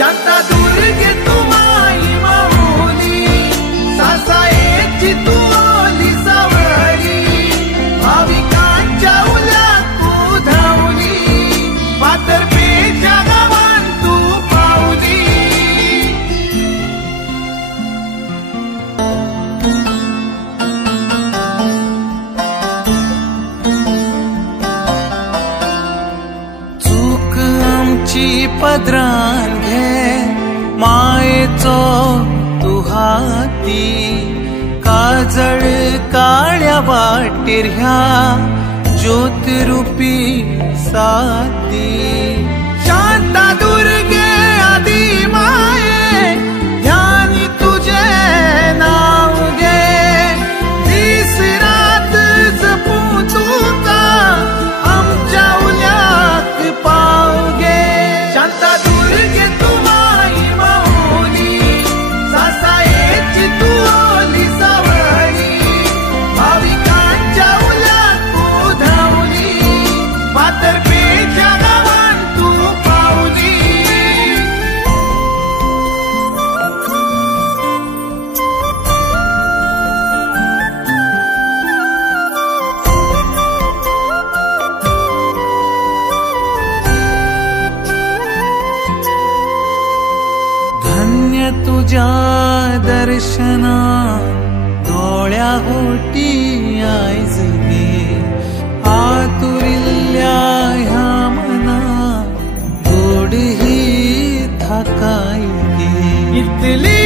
शांतादुर्गे तू माई माऊली, सासायेची तू ओली सावळी, भाविकांच्या उल्यात तू धावली, पाथरपेच्या गावात तू पावली. चूक आमची पदरान घे, मायेचो तू हाती, काजळ काळ्या वाटेर ह्या ज्योतिरूपी साथी. शांतादुर्गे आदी माये, ध्यानी तुझे नाव घे, दीस रात जपू तुका, आमच्या उल्याक पाव घे. शांतादुर्गे तू माई माऊली, सासायेची तू ओली सावळी, भाविकांच्या उल्यात तू धावली, पाथरपेच्या गावात तू पावली. धन्य तुझ्या दर्शना, डोळ्या होटी आयज गे, आतुरिल्ल्या ह्या मना गोड ही थाकाय गे. इतली